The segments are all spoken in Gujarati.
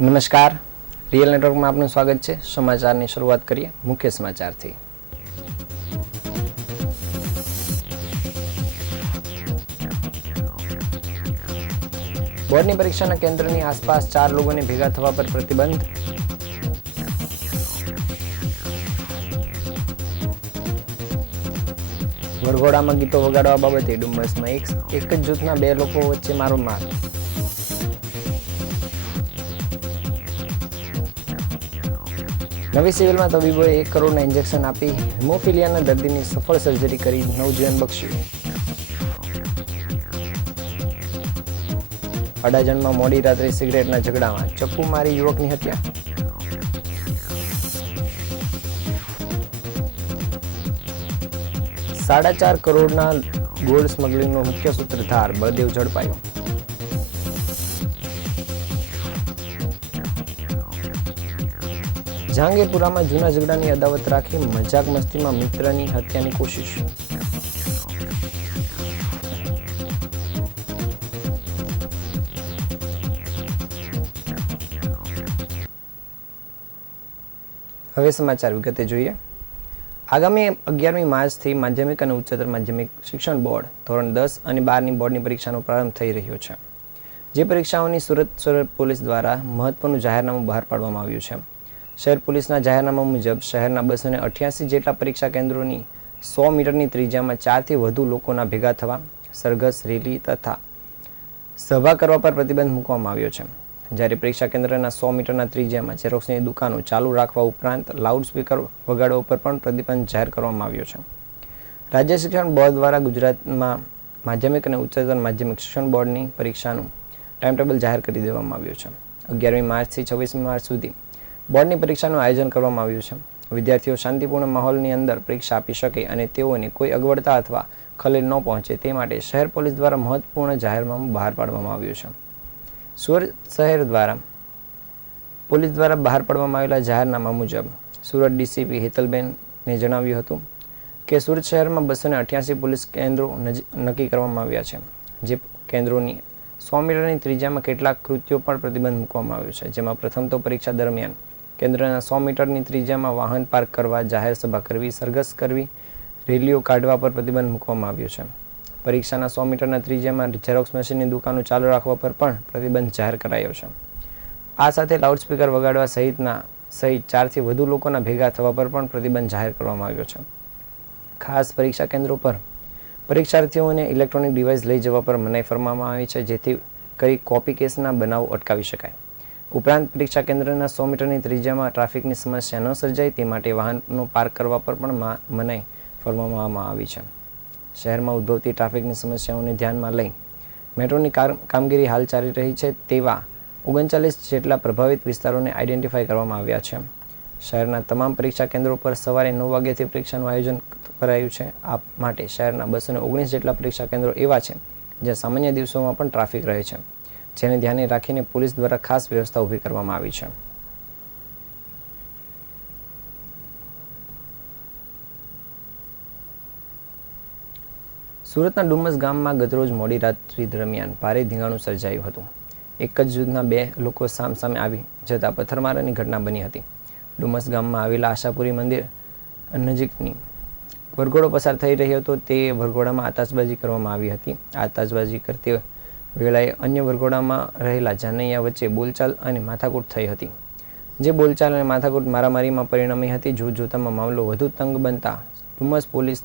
નમસ્કાર, રિયલ નેટવર્કમાં આપનું સ્વાગત છે. સમાચારની શરૂઆત કરીએ મુખ્ય સમાચારથી. બોર્ડની પરીક્ષાના કેન્દ્રની આસપાસ 4 લોકોને ભેગા થવા પર પ્રતિબંધ. વરઘોડામાં ગીતો વગાડવા બાબતે ડુમ્મસમાં એક જ જૂથના 2 લોકો વચ્ચે મારોમાર. નવી સિવિલમાં તબીબોએ 1 કરોડના ઇન્જેક્શન આપી હિમોફિલિયાના દર્દીની સફળ સર્જરી કરી નવજીવન બક્ષ્યું. અડાજણમાં મોડી રાત્રે સિગરેટના ઝઘડામાં ચપ્પુ મારી યુવકની હત્યા. ₹4.5 કરોડના ગોલ્ડ સ્મગલિંગનો મુખ્ય સૂત્રધાર બળદેવ ઝડપાયો. જહાંગીરપુરામાં જૂના ઝઘડાની અદાવત રાખી મજાક મસ્તીમાં મિત્રની હત્યાની કોશિશ. હવે સમાચાર વિગતે જોઈએ. આગામી 11મી માર્ચથી માધ્યમિક અને ઉચ્ચતર માધ્યમિક શિક્ષણ બોર્ડ ધોરણ 10 અને 12ની બોર્ડની પરીક્ષાનો પ્રારંભ થઈ રહ્યો છે. જે પરીક્ષાઓની સુરત શહેર પોલીસ દ્વારા મહત્વનું જાહેરનામું બહાર પાડવામાં આવ્યું છે. શહેર પોલીસના જાહેરનામા મુજબ શહેરના 288 જેટલા પરીક્ષા કેન્દ્રોની 100 મીટરની ત્રિજ્યામાં 4થી વધુ લોકોના ભેગા થવા, સરઘસ, રેલી તથા સભા કરવા પર પ્રતિબંધ મૂકવામાં આવ્યો છે. જ્યારે પરીક્ષા કેન્દ્રના 100 મીટરના ત્રિજ્યામાં ઝેરોક્સની દુકાનો ચાલુ રાખવા ઉપરાંત લાઉડસ્પીકર વગાડવા ઉપર પણ પ્રતિબંધ જાહેર કરવામાં આવ્યો છે. રાજ્ય શિક્ષણ બોર્ડ દ્વારા ગુજરાતમાં માધ્યમિક અને ઉચ્ચતર માધ્યમિક શિક્ષણ બોર્ડની પરીક્ષાનું ટાઈમટેબલ જાહેર કરી દેવામાં આવ્યું છે. 11મી માર્ચથી 26મી માર્ચ સુધી બોર્ડની પરીક્ષાનું આયોજન કરવામાં આવ્યું છે. વિદ્યાર્થીઓ શાંતિપૂર્ણ માહોલની અંદર પરીક્ષા આપી શકે અને તેઓને કોઈ અગવડતા અથવા ખલેલ ન પહોંચે તે માટે શહેર પોલીસ દ્વારા મહત્વપૂર્ણ જાહેરનામું બહાર પાડવામાં આવ્યું છે. સુરત શહેર દ્વારા પોલીસ દ્વારા બહાર પાડવામાં આવેલા જાહેરનામા મુજબ સુરત ડીસીપી હેતલબેનને જણાવ્યું હતું કે સુરત શહેરમાં 288 પોલીસ કેન્દ્રો નક્કી કરવામાં આવ્યા છે. જે કેન્દ્રોની 100 મીટરની ત્રિજ્યામાં કેટલાક કૃત્યો પર પ્રતિબંધ મૂકવામાં આવ્યો છે. જેમાં પ્રથમ તો પરીક્ષા દરમિયાન કેન્દ્રના 100 મીટરની ત્રિજ્યામાં વાહન પાર્ક કરવા, જાહેર સભા કરવી, સરઘસ કરવી, રેલીઓ કાઢવા પર પ્રતિબંધ મૂકવામાં આવ્યો છે. પરીક્ષાના 100 મીટરના ત્રિજ્યામાં ઝેરોક્સ મશીનની દુકાનો ચાલુ રાખવા પર પણ પ્રતિબંધ જાહેર કરાયો છે. આ સાથે લાઉડસ્પીકર વગાડવા સહિત 4થી વધુ લોકોના ભેગા થવા પર પણ પ્રતિબંધ જાહેર કરવામાં આવ્યો છે. ખાસ પરીક્ષા કેન્દ્રો પર પરીક્ષાર્થીઓને ઇલેક્ટ્રોનિક ડિવાઇસ લઈ જવા પર મનાઈ ફરમાવવામાં આવી છે, જેથી કરી કોપી કેસના બનાવો અટકાવી શકાય. ઉપરાંત પરીક્ષા કેન્દ્રના 100 મીટરની ત્રિજ્યામાં ટ્રાફિકની સમસ્યા ન સર્જાય તે માટે વાહનો પાર્ક કરવા પર પણ મનાઈ ફરમાવવામાં આવી છે. શહેરમાં ઉદ્ભવતી ટ્રાફિકની સમસ્યાઓને ધ્યાનમાં લઈ મેટ્રોની કામગીરી હાલ ચાલી રહી છે તેવા 39 જેટલા પ્રભાવિત વિસ્તારોને આઈડેન્ટિફાઈ કરવામાં આવ્યા છે. શહેરના તમામ પરીક્ષા કેન્દ્રો પર સવારે 9 વાગ્યાથી પરીક્ષાનું આયોજન કરાયું છે. આ માટે શહેરના 219 જેટલા પરીક્ષા કેન્દ્રો એવા છે જ્યાં સામાન્ય દિવસોમાં પણ ટ્રાફિક રહે છે, જેને ધ્યાને રાખીને પોલીસ દ્વારા ખાસ વ્યવસ્થા ઊભી કરવામાં આવી છે. સુરતના ડુમ્મસ ગામમાં ગતરોજ મોડી રાત્રિ દરમિયાન ભારે ધીંગાણું સર્જાયું હતું. એક જ જૂથના 2 લોકો સામસામે આવી જતા પથ્થરમારાની ઘટના બની હતી. ડુમ્મસ ગામમાં આવેલા આશાપુરી મંદિર નજીકની વરઘોડો પસાર થઈ રહ્યો હતો. તે વરઘોડામાં આતશબાજી કરવામાં આવી હતી. આતશબાજી કરતી વેળાએ અન્ય વરઘોડામાં રહેલા જાનૈયા વચ્ચે બોલચાલ અને માથાકૂટ થઈ હતી. જે બોલચાલ અને માથાકૂટ મારામારીમાં પરિણમી હતી. જોતજોતામાં મામલો વધુ તંગ બનતા ડુમ્મસ પોલીસ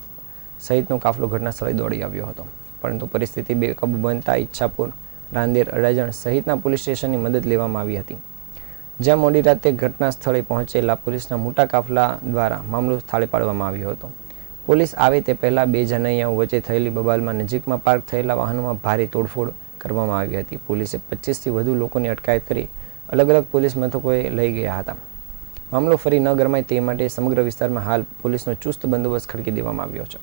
સહિતનો કાફલો ઘટના સ્થળે દોડી આવ્યો હતો. પરંતુ પરિસ્થિતિ બેકાબૂ બનતા ઈચ્છાપુર, રાંદેર, અડાજણ સહિતના પોલીસ સ્ટેશનની મદદ લેવામાં આવી હતી. જ્યાં મોડી રાતે ઘટના સ્થળે પહોંચેલા પોલીસના મોટા કાફલા દ્વારા મામલો થાળે પાડવામાં આવ્યો હતો. પોલીસ આવે તે પહેલા 2 જાનૈયાઓ વચ્ચે થયેલી બબાલમાં નજીકમાં પાર્ક થયેલા વાહનોમાં ભારે તોડફોડ કરવામાં આવી હતી. પોલીસે 25થી વધુ લોકોની અટકાયત કરી અલગ અલગ પોલીસ મથકોએ લઈ ગયા હતા. મામલો ફરી ન ગરમાય તે માટે સમગ્ર વિસ્તારમાં હાલ પોલીસનો ચુસ્ત બંદોબસ્ત ખડકી દેવામાં આવ્યો છે.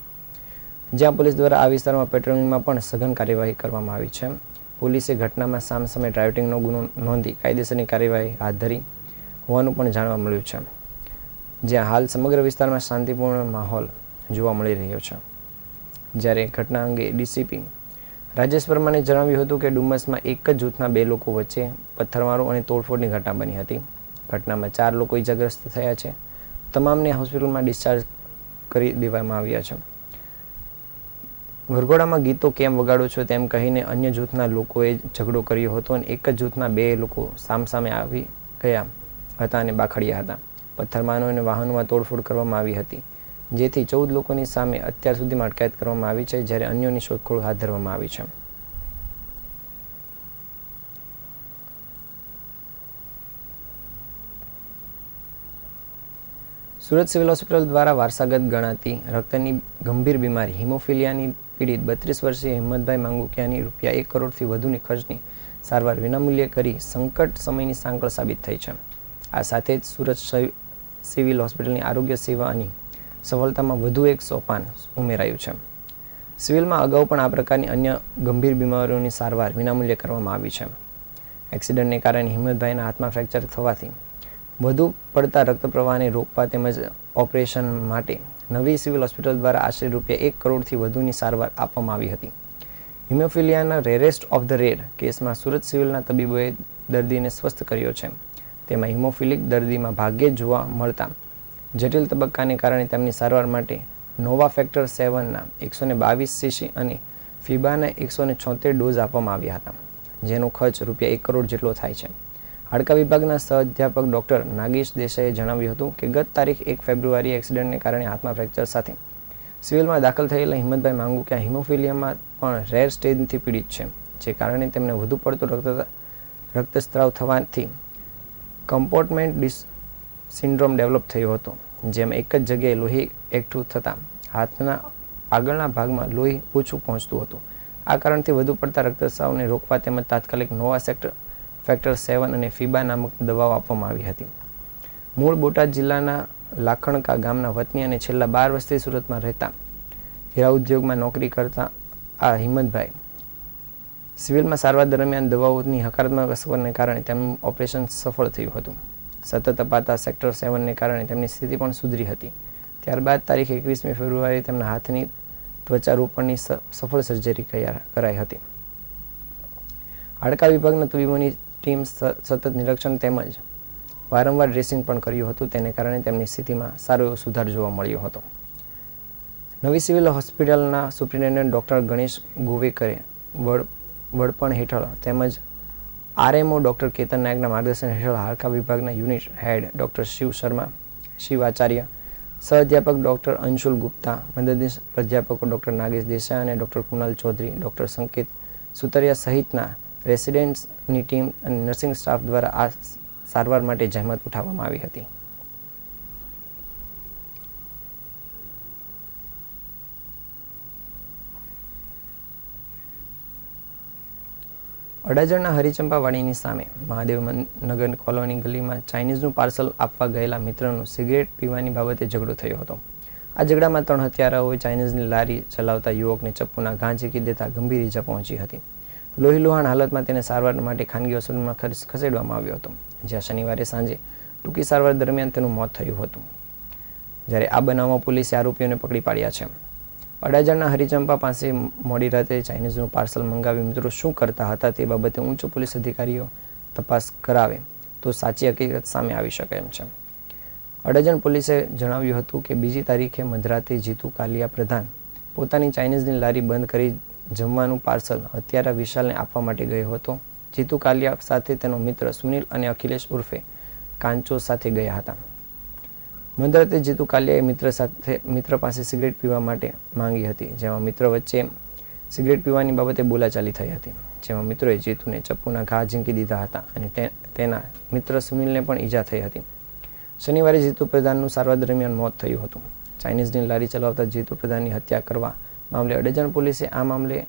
જ્યાં પોલીસ દ્વારા આ વિસ્તારમાં પેટ્રોલિંગમાં પણ સઘન કાર્યવાહી કરવામાં આવી છે. પોલીસે ઘટનામાં સામસામે ડ્રાઇવિંગનો ગુનો નોંધી કાયદેસરની કાર્યવાહી હાથ ધરી હોવાનું પણ જાણવા મળ્યું છે. જ્યાં હાલ સમગ્ર વિસ્તારમાં શાંતિપૂર્ણ માહોલ જોવા મળી રહ્યો છે. જ્યારે ઘટના અંગે ડીસીપી રાજેશ પરમારે જણાવ્યું હતું કે ડુમસમાં એક જ જૂથના 2 લોકો વચ્ચે પથ્થરમારો અને તોડફોડની ઘટના બની હતી. ઘટનામાં 4 લોકો ઇજાગ્રસ્ત થયા છે. તમામને હોસ્પિટલમાં ડિસ્ચાર્જ કરી દેવામાં આવ્યા છે. વરઘોડામાં ગીતો કેમ વગાડો છો તેમ કહીને અન્ય જૂથના લોકોએ ઝઘડો કર્યો હતો અને એક જ જૂથના 2 લોકો સામસામે આવી ગયા હતા અને બાખડ્યા હતા. પથ્થરમારો અને વાહનોમાં તોડફોડ કરવામાં આવી હતી, જેથી 14 લોકોની સામે અત્યાર સુધીમાં અટકાયત કરવામાં આવી છે, જ્યારે અન્યોની શોધખોળ હાથ ધરવામાં આવી છે. સુરત સિવિલ હોસ્પિટલ દ્વારા વારસાગત ગણાતી રક્તની ગંભીર બીમારી હિમોફિલિયાની પીડિત 32 વર્ષીય હિંમતભાઈ માંગુકિયાની ₹1 કરોડથી વધુની ખર્ચની સારવાર વિનામૂલ્યે કરી સંકટ સમયની સાંકળ સાબિત થઈ છે. આ સાથે જ સુરત સિવિલ હોસ્પિટલની આરોગ્ય સેવાની સફળતામાં વધુ એક સોપાન ઉમેરાયું છે. સિવિલમાં અગાઉ પણ આ પ્રકારની અન્ય ગંભીર બીમારીઓની સારવાર વિનામૂલ્યે કરવામાં આવી છે. એક્સિડન્ટને કારણે હિંમતભાઈના હાથમાં ફ્રેક્ચર થવાથી વધુ પડતા રક્તપ્રવાહને રોકવા તેમજ ઓપરેશન માટે નવી સિવિલ હોસ્પિટલ દ્વારા આશરે ₹1 કરોડથી વધુની સારવાર આપવામાં આવી હતી. હિમોફિલિયાના રેરેસ્ટ ઓફ ધ રેર કેસમાં સુરત સિવિલના તબીબોએ દર્દીને સ્વસ્થ કર્યો છે. તેમાં હિમોફિલિક દર્દીમાં ભાગ્યે જ જોવા મળતા જટિલ તબક્કાને કારણે તેમની સારવાર માટે નોવા ફેક્ટર 7ના 122 સીસી અને ફીબાના 176 ડોઝ આપવામાં આવ્યા હતા, જેનો ખર્ચ ₹1 કરોડ જેટલો થાય છે. હાડકા વિભાગના સહઅધ્યાપક ડોક્ટર નાગેશ દેસાઈએ જણાવ્યું હતું કે ગત તારીખ 1 ફેબ્રુઆરીએ એક્સિડન્ટને કારણે હાથમાં ફ્રેક્ચર સાથે સિવિલમાં દાખલ થયેલા હિંમતભાઈ માંગુકિયા હિમોફિલિયામાં પણ રેર સ્ટેજથી પીડિત છે, જે કારણે તેમને વધુ પડતો રક્તસ્રાવ થવાથી કમ્પાર્ટમેન્ટ સિન્ડ્રોમ ડેવલપ થયો હતો, જેમાં એક જ જગ્યાએ લોહી એકઠું થતાં હાથના આગળના ભાગમાં લોહી ઓછું પહોંચતું હતું. આ કારણથી વધુ પડતા રક્તસ્રાવને રોકવા તેમજ તાત્કાલિક નોવા ફેક્ટર 7 અને ફીબા નામક દવાઓ આપવામાં આવી હતી. મૂળ બોટાદ જિલ્લાના લાખણકા ગામના વતની અને છેલ્લા 12 વર્ષથી સુરતમાં રહેતા હીરા ઉદ્યોગમાં નોકરી કરતા આ હિંમતભાઈ સિવિલમાં સારવાર દરમિયાન દવાઓની હકારાત્મક અસરને કારણે તેમનું ઓપરેશન સફળ થયું હતું. સતત અપાતા સેક્ટર 7ને કારણે તેમની સ્થિતિ પણ સુધરી હતી. ત્યારબાદ તારીખ 21મી ફેબ્રુઆરીએ તેમના હાથની ત્વચારોપણની સફળ સર્જરી કરાઈ હતી. હાડકા વિભાગના તબીબોની ટીમ સતત નિરીક્ષણ તેમજ વારંવાર ડ્રેસિંગ પણ કર્યું હતું, તેને કારણે તેમની સ્થિતિમાં સારો એવો સુધાર જોવા મળ્યો હતો. નવી સિવિલ હોસ્પિટલના સુપ્રિન્ટેન્ડન્ટ ડોક્ટર ગણેશ ગોવેકરે વડપણ હેઠળ તેમજ આરએમઓ ડોક્ટર કેતન નાયકના માર્ગદર્શન હેઠળ હાડકા વિભાગના યુનિટ હેડ ડોક્ટર શિવ આચાર્ય, સહઅધ્યાપક ડોક્ટર અંશુલ ગુપ્તા, મદદનીશ પ્રાધ્યાપકો ડોક્ટર નાગેશ દેસાઈ અને ડોક્ટર કુનાલ ચૌધરી, ડોક્ટર સંકેત સુતરિયા સહિતના રેસિડેન્ટ્સની ટીમ અને નર્સિંગ સ્ટાફ દ્વારા આ સારવાર માટે જહેમત ઉઠાવવામાં આવી હતી. અડાજણના હરિચંપાવાડીની સામે મહાદેવનગર કોલોની ગલીમાં ચાઇનીઝનું પાર્સલ આપવા ગયેલા મિત્રનો સિગરેટ પીવાની બાબતે ઝઘડો થયો હતો. આ ઝઘડામાં 3 હત્યારાઓએ ચાઇનીઝની લારી ચલાવતા યુવકને ચપ્પુના ઘા ઝીકી દેતા ગંભીર ઈજા પહોંચી હતી. લોહીલુહાણ હાલતમાં તેને સારવાર માટે ખાનગી હોસ્પિટલમાં ખસેડવામાં આવ્યો હતો, જ્યાં શનિવારે સાંજે ટૂંકી સારવાર દરમિયાન તેનું મોત થયું હતું. જ્યારે આ બનાવમાં પોલીસે આરોપીઓને પકડી પાડ્યા છે. અડાજણના હરિચંપા પાસે મોડી રાત્રે ચાઇનીઝનું પાર્સલ મંગાવી મિત્રો શું કરતા હતા તે બાબતે ઉચ્ચ પોલીસ અધિકારીઓ તપાસ કરાવે તો સાચી હકીકત સામે આવી શકે એમ છે. અડાજણ પોલીસે જણાવ્યું હતું કે બીજી તારીખે મધરાતે જીતુ કાલિયા પ્રધાન પોતાની ચાઇનીઝની લારી બંધ કરી જમવાનું પાર્સલ હત્યારા વિશાલને આપવા માટે ગયો હતો. જીતુ કાલિયા સાથે તેનો મિત્ર સુનિલ અને અખિલેશ ઉર્ફે કાંચો સાથે ગયા હતા. મધરાતે જીતુ કાલિયાએ મિત્ર પાસે સિગરેટ પીવા માટે માંગી હતી, જેમાં મિત્ર વચ્ચે સિગરેટ પીવાની બાબતે બોલાચાલી થઈ હતી, જેમાં મિત્રોએ જીતુને ચપ્પુના ઘા ઝીંકી દીધા હતા અને તેના મિત્ર સુનિલને પણ ઈજા થઈ હતી. શનિવારે જીતુ પ્રધાનનું સારવાર દરમિયાન મોત થયું હતું. ચાઇનીઝની લારી ચલાવતા જીતુ પ્રધાનની હત્યા કરવા મામલે અડાજણ પોલીસે આ મામલે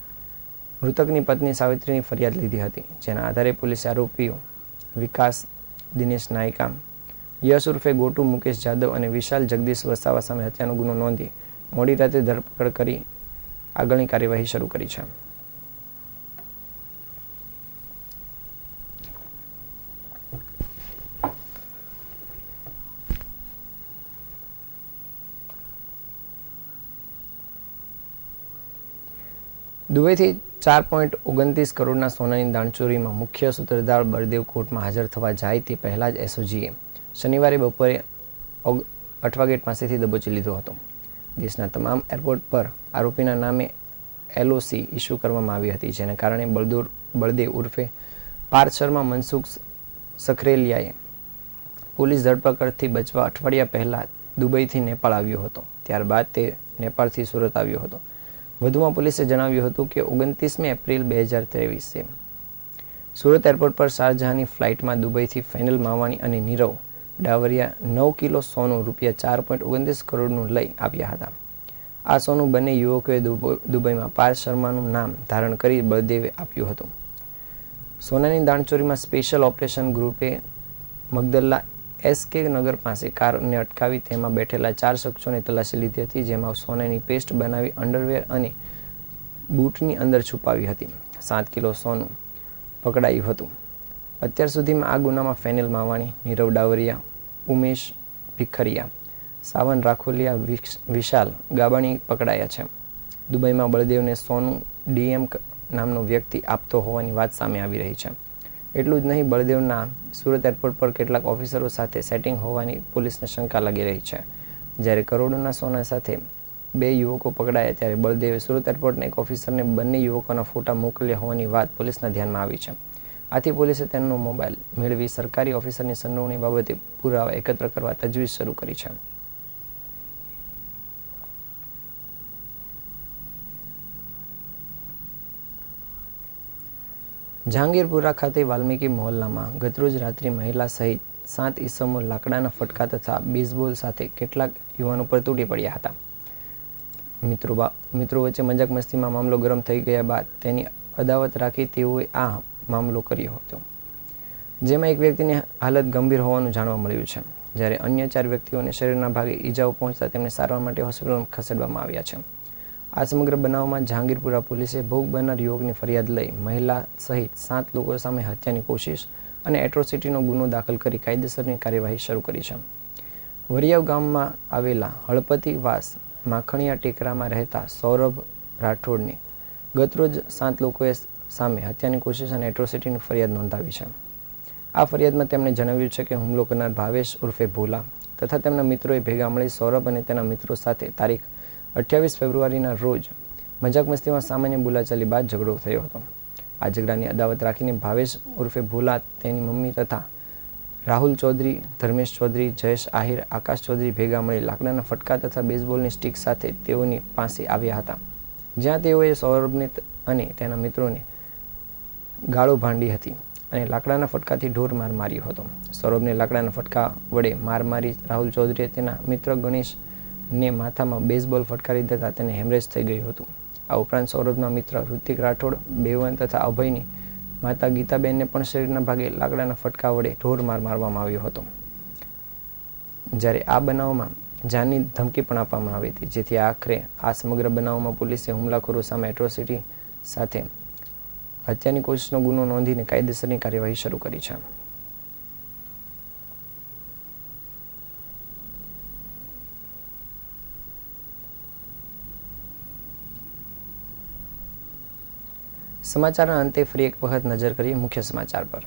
મૃતકની પત્ની સાવિત્રીની ફરિયાદ લીધી હતી, જેના આધારે પોલીસે આરોપીઓ વિકાસ દિનેશ નાયકા, યશ ઉર્ફે ગોટુ મુકેશ જાદવ અને વિશાલ જગદીશ વસાવા સામે હત્યાનો ગુનો નોંધી મોડી રાતે ધરપકડ કરી આગળની કાર્યવાહી શરૂ કરી છે. દુબઈથી 4.29 કરોડના સોનાની દાણચોરીમાં મુખ્ય સૂત્રધાર બળદેવ કોર્ટમાં હાજર થવા જાય તે પહેલા જ એસઓજીએ શનિવારે બપોરે અઠવાગેટ પાસેથી દબોચી લીધો હતો. દેશના તમામ એરપોર્ટ પર આરોપીના નામે LOC ઇસ્યુ કરવામાં આવી હતી, જેને કારણે બળદેવ ઉર્ફે પાર્થ શર્મા મનસુખ સખરેલિયાએ પોલીસ ધરપકડથી બચવા અઠવાડિયા પહેલા દુબઈથી નેપાળ આવ્યો હતો. ત્યારબાદ તે નેપાળથી સુરત આવ્યો હતો. વધુમાં પોલીસે જણાવ્યું હતું કે 29 એપ્રિલ 2023 સુરત એરપોર્ટ પર શારજહાની ફ્લાઇટમાં દુબઈથી ફેનલ માવાણી અને નીરવ ડાવરિયા 9 કિલો સોનું રૂપિયા 4.29 કરોડનું લઈ આવ્યા હતા. આ સોનું બંને યુવકોએ દુબઈમાં પાર્થ શર્માનું નામ ધારણ કરી બળદેવે આપ્યું હતું. સોનાની દાણચોરીમાં સ્પેશિયલ ઓપરેશન ગ્રુપે મગદલ્લા SK નગર પાસે કારને અટકાવી તેમાં બેઠેલા 4 શખ્સોને તલાશી લીધી હતી, જેમાં સોનાની પેસ્ટ બનાવી અંડરવેર અને બૂટની અંદર છુપાવી હતી. 7 કિલો સોનું પકડાયું હતું. અત્યાર સુધીમાં આ ગુનામાં ફેનિલ માવાણી, નીરવ ડાવરિયા, ઉમેશ ભિખરિયા, સાવન રાખોલિયા, વિશાલ ગાબાણી પકડાયા છે. દુબઈમાં બળદેવને સોનું DM નામનો વ્યક્તિ આપતો હોવાની વાત સામે આવી રહી છે. એટલું જ નહીં, બળદેવના સુરત એરપોર્ટ પર કેટલાક ઓફિસરો સાથે સેટિંગ હોવાની પોલીસને શંકા લાગી રહી છે. જ્યારે કરોડોના સોના સાથે 2 યુવકો પકડાયા ત્યારે બળદેવે સુરત એરપોર્ટના એક ઓફિસરને બંને યુવકોના ફોટા મોકલ્યા હોવાની વાત પોલીસના ધ્યાનમાં આવી છે. આથી પોલીસે તેમનો મોબાઈલ મેળવી સરકારી ઓફિસરની સંડોવણી બાબતે પુરાવા એકત્ર કરવા તજવીજ શરૂ કરી છે. જહાંગીરપુરા ખાતે વાલ્મીકી મહોલ્લામાં ગતરોજ રાત્રે મહિલા સહિત 7 ઈસમો લાકડાના ફટકા તથા બેઝબોલ સાથે કેટલાક યુવાનો પર તૂટી પડ્યા હતા. મિત્રો વચ્ચે મજાક મસ્તીમાં મામલો ગરમ થઈ ગયા બાદ તેની અદાવત રાખી તેઓએ આ મામલો કર્યો હતો, જેમાં એક વ્યક્તિની હાલત ગંભીર હોવાનું જાણવા મળ્યું છે, જ્યારે અન્ય 4 વ્યક્તિઓને શરીરના ભાગે ઈજાઓ પહોંચતા તેમને સારવાર માટે હોસ્પિટલમાં ખસેડવામાં આવ્યા છે. આ સમગ્ર બનાવમાં જહાંગીરપુરા પોલીસે ભોગ બનનાર યુવકની ફરિયાદ લઈ મહિલા સહિત 7 લોકો સામે હત્યાની કોશિશ અને એટ્રોસિટીનો ગુનો દાખલ કરી કાયદેસરની કાર્યવાહી શરૂ કરી છે. વરિયાવ ગામમાં આવેલા હળપતિવાસ માખણીયા ટેકરામાં રહેતા સૌરભ રાઠોડને ગતરોજ 7 લોકોએ સામે હત્યાની કોશિશ અને એટ્રોસિટીની ફરિયાદ નોંધાવી છે. આ ફરિયાદમાં તેમણે જણાવ્યું છે કે હુમલો કરનાર ભાવેશ ઉર્ફે ભોલા તથા તેમના મિત્રોએ ભેગા મળી સૌરભ અને તેના મિત્રો સાથે તારીખ 28 ફેબ્રુઆરીના રોજ મજાક મસ્તીમાં સામાન્ય બોલાચાલી બાદ ઝઘડો થયો હતો. આ ઝઘડાની અદાવત રાખીને ભાવેશ ઉર્ફે ભોલા તેની મમ્મી તથા રાહુલ ચૌધરી, ધર્મેશ ચૌધરી, જયેશ આહિર, આકાશ ચૌધરી ભેગા મળી લાકડાના ફટકા તથા બેઝબોલની સ્ટીક સાથે તેઓની પાસે આવ્યા હતા, જ્યાં તેઓએ સૌરભને અને તેના મિત્રોને ગાળો ભાંડી હતી અને લાકડાના ફટકાથી ઢોર માર માર્યો હતો. સૌરભને લાકડાના ફટકા વડે માર મારી રાહુલ ચૌધરીએ તેના મિત્ર ગણેશને માથામાં બેઝબોલ ફટકારી દેતા તેને હેમરેજ થઈ ગયું હતું. આ ઉપરાંત સૌરભના મિત્ર ઋતિક રાઠોડ, બેવન તથા અભયની માતા ગીતાબેનને પણ શરીરના ભાગે લાકડાના ફટકા વડે ઢોર માર મારવામાં આવ્યો હતો. જ્યારે આ બનાવમાં જાનની ધમકી પણ આપવામાં આવી હતી, જેથી આખરે આ સમગ્ર બનાવમાં પોલીસે હુમલાખોરો સામે એટ્રોસિટી સાથે હત્યાની કોશિશનો ગુનો નોંધીને કાયદેસરની કાર્યવાહી શરૂ કરી છે. સમાચારના અંતે ફરી એક વખત નજર કરીએ મુખ્ય સમાચાર પર.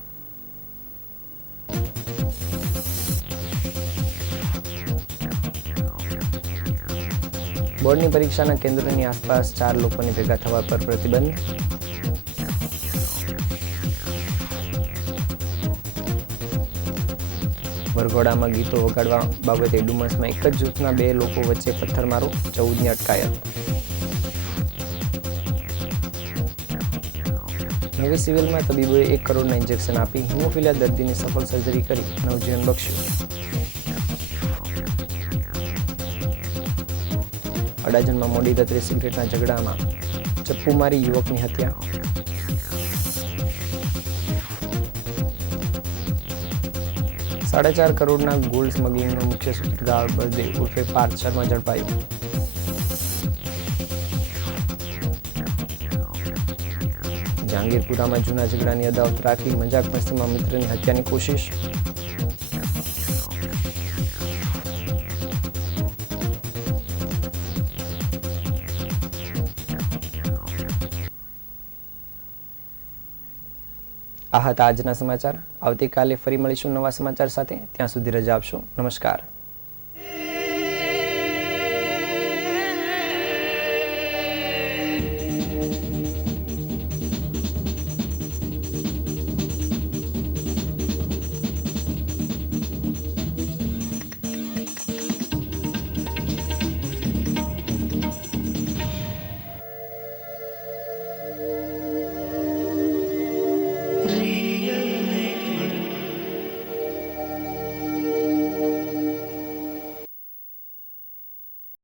બોર્ડની પરીક્ષાના કેન્દ્રોની આસપાસ 4 લોકોને ભેગા થવા પર પ્રતિબંધ. વરઘોડામાં ગીતો વગાડવા બાબતે ડુમસમાં એક જ જૂથના 2 લોકો વચ્ચે પથ્થરમારો, 14ની અટકાયત. નવી સિવિલમાં તબીબોએ 1 કરોડના ઇન્જેક્શન આપી હિમોફિલિયા દર્દીની સફળ સર્જરી કરી નવજીવન બક્ષ્યું. અડાજણમાં મોડી રાત્રે સિગરેટના ઝઘડામાં ચપ્પુ મારી યુવકની હત્યા. ₹4.5 કરોડના ગોલ્ડ સ્મગલિંગનો મુખ્ય સૂત્રધાર બળદેવ ઉર્ફે પાર્થ શર્મા ઝડપાયો. જહાંગીરપુરામાં જૂના ઝઘડાની અદાવત રાખી મજાક મસ્તીમાં મિત્રની હત્યાની કોશિશ. આ હતા આજના સમાચાર. આવતીકાલે ફરી મળીશું નવા સમાચાર સાથે. ત્યાં સુધી રજા આપશો. નમસ્કાર.